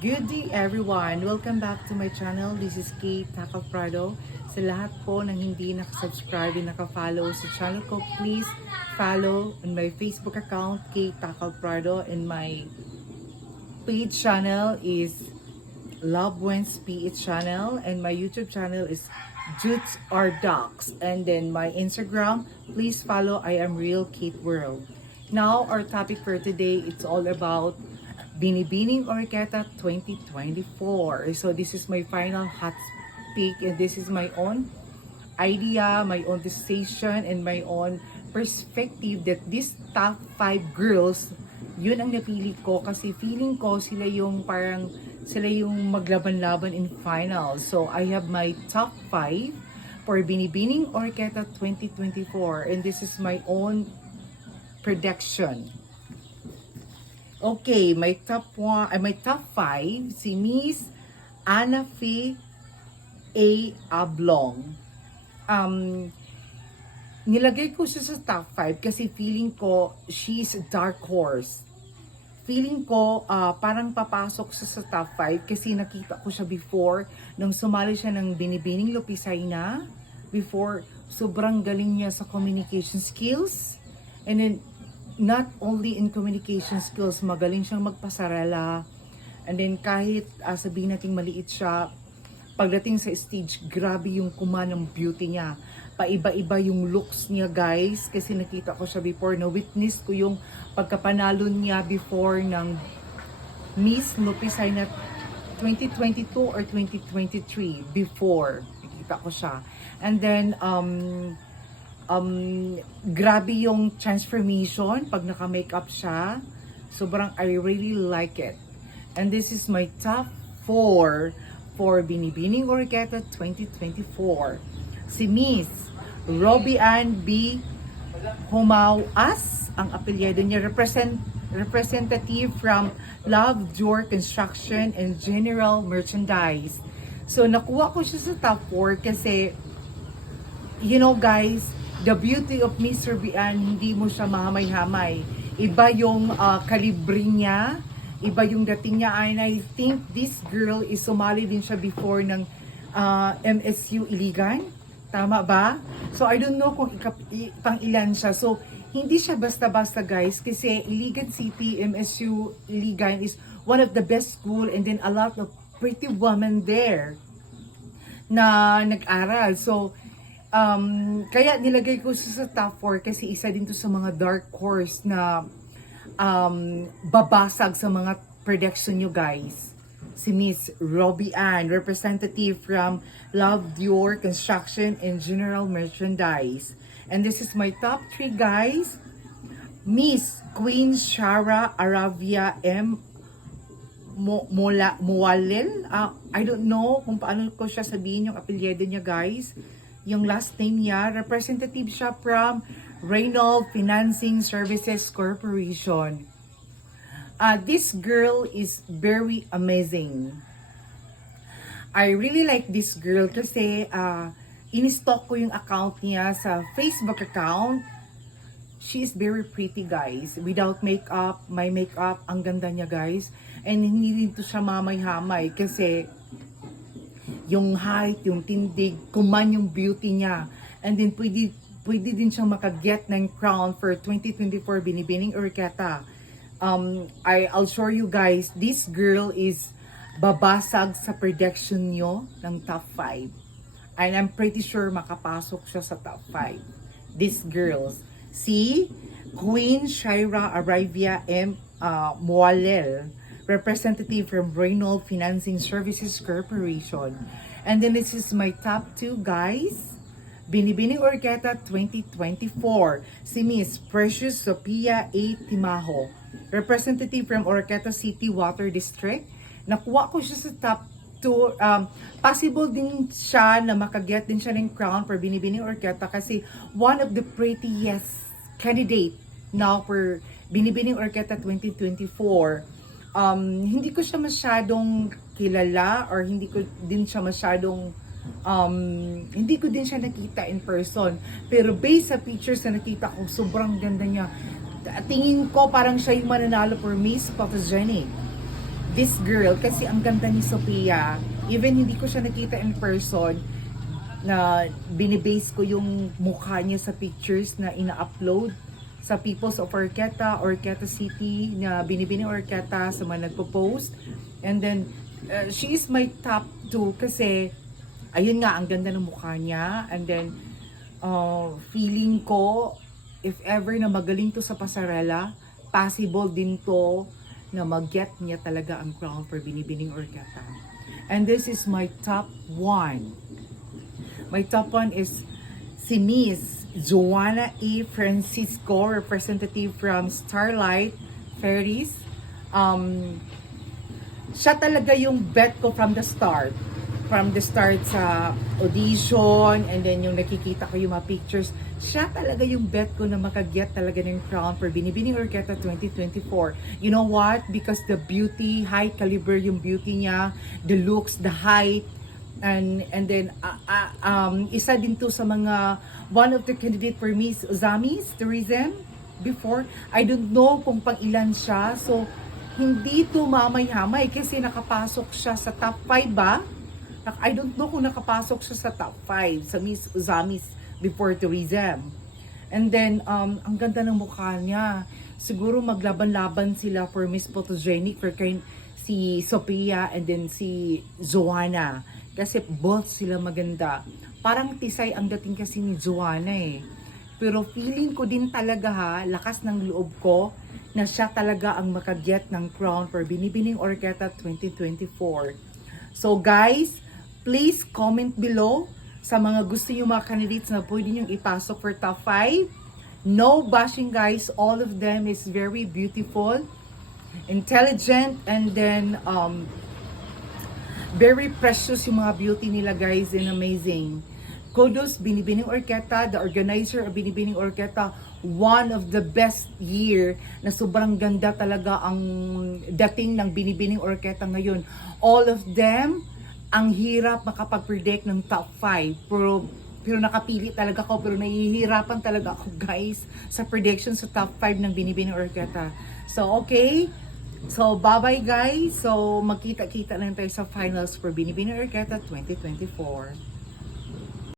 Good day everyone! Welcome back to my channel. This is Kate Tacal Prado. Sa lahat po ng hindi nakasubscribe and nakafollow sa channel ko, please follow on my Facebook account, Kate Tacal Prado, and my page channel is Love Wins PH channel, and my YouTube channel is Jutes or Docs, and then my Instagram, please follow I Am Real Kate World. Now our topic for today, it's all about Binibining Orqueta 2024. So this is my final hot pick, and this is my own idea, my own decision, and my own perspective that this top 5 girls, yun ang napili ko kasi feeling ko sila yung maglaban-laban in final. So I have my top 5 for Binibining Orqueta 2024, and this is my own prediction. Okay, my top 5, si Miss Ana Fe A. Ablong. Nilagay ko siya sa top 5 kasi feeling ko she's a dark horse. Feeling ko parang papasok siya sa top 5 kasi nakita ko siya before nung sumali siya ng Binibining Lopisay before. Sobrang galing niya sa communication skills, and then not only in communication skills, magaling siyang magpasarela. And then kahit sabihin natin maliit siya, pagdating sa stage, grabe yung kuman ng beauty niya. Paiba-iba yung looks niya, guys. Kasi nakita ko siya before, na-witness ko yung pagkapanalo niya before ng Miss Lopisay na 2022 or 2023 before. Nakita ko siya. And then, grabe yung transformation pag naka-makeup siya. Sobrang I really like it. And this is my top 4 for Binibining Orqueta 2024. Si Miss Robbie Ann B. Humau-As, ang apelyido niya, representative from Love Dior Construction and General Merchandise. So nakuha ko siya sa top 4 kasi, you know guys, the beauty of Miss Robbie Ann, hindi mo siya mahamay-hamay. Iba yung kalibre niya, iba yung dating niya, and I think this girl is sumali din siya before ng MSU Iligan. Tama ba? So I don't know kung pang ilan siya. So hindi siya basta-basta, guys, kasi Iligan City, MSU Iligan is one of the best school, and then a lot of pretty women there na nag-aral. So kaya nilagay ko siya sa top 4 kasi isa din to sa mga dark horse na babasag sa mga prediction nyo, guys. Si Miss Robbie Ann, representative from Love Dior Construction and General Merchandise. And this is my top 3, guys. Miss Queen Shara Aravia M. Mualel. I don't know kung paano ko siya sabihin yung apelyido niya, guys. Yung last name niya, representative siya from Reynolds Financing Services Corporation. This girl is very amazing. I really like this girl kasi in-stalk ko yung account niya sa Facebook account. She is very pretty, guys. Without makeup, may makeup, ang ganda niya, guys. And hindi rin to siya mamay-hamay kasi yung height, yung tindig, kuman yung beauty niya. And then pwede din siyang makaget ng crown for 2024 Binibining Orqueta. I'll show you guys, this girl is babasag sa prediction nyo ng top 5. And I'm pretty sure makapasok siya sa top 5. These girls. Si Queen Shaira Arabia M. Mualel, representative from Reynolds Financing Services Corporation. And then this is my top 2, guys. Binibining Orqueta 2024. Si Miss Precious Sophia A. Timaho, representative from Orqueta City Water District. Nakuha ko siya sa top 2. Possible din siya na makaget din siya ng crown for Binibining Orqueta kasi one of the prettiest candidate now for Binibining Orqueta 2024. Hindi ko siya masyadong kilala, or hindi ko din siya nakita in person. Pero based sa pictures na nakita ko, sobrang ganda niya. Tingin ko parang siya yung mananalo for Miss Photogenic. this girl, kasi ang ganda ni Sophia, even hindi ko siya nakita in person, na binibase ko yung mukha niya sa pictures na ina-upload sa Peoples of Orqueta, Orqueta City, na Binibining Orqueta sa mga nagpo-post. And then, she is my top 2 kasi, ayun nga, ang ganda ng mukha niya. And then, feeling ko, if ever na magaling to sa pasarela, possible din to na mag-get niya talaga ang crown for Binibining Orqueta. And this is my top 1. My top 1 is si Miss Joanna E. Francisco, representative from Starlight Ferries. Siya talaga yung bet ko from the start. From the start sa audition, and then yung nakikita ko yung mga pictures, siya talaga yung bet ko na makaget talaga ng crown for Binibining Orqueta 2024. You know what? Because the beauty, high caliber yung beauty niya, the looks, the height, and then isa din to sa mga one of the candidate for Miss Uzamis Tourism before. I don't know kung pang ilan siya, so hindi to mamay-hamay kasi nakapasok siya sa top 5 ba? I don't know kung nakapasok siya sa top 5 sa Miss Uzamis before tourism. And then, ang ganda ng mukha niya. Siguro maglaban-laban sila for Miss Photogenic for si Sophia and then si Joanna. Kasi both sila maganda. Parang tisay ang dating kasi ni Joanna eh. Pero feeling ko din talaga lakas ng loob ko na siya talaga ang makaget ng crown for Binibining Orqueta 2024. So guys, please comment below sa mga gusto nyo mga candidates na pwede nyo ipasok for top 5. No bashing guys, all of them is very beautiful, intelligent, and then very precious yung mga beauty nila guys, and amazing. Kudos Binibining Orqueta, the organizer of Binibining Orqueta, one of the best year na sobrang ganda talaga ang dating ng Binibining Orqueta ngayon. All of them, ang hirap makapag-predict ng top 5. Pero nakapili talaga ako, pero nahihirapan talaga ako guys sa prediction sa top 5 ng Binibining Orqueta. So okay, so bye-bye guys. So magkita-kita lang tayo sa finals for Binibining Orqueta 2024.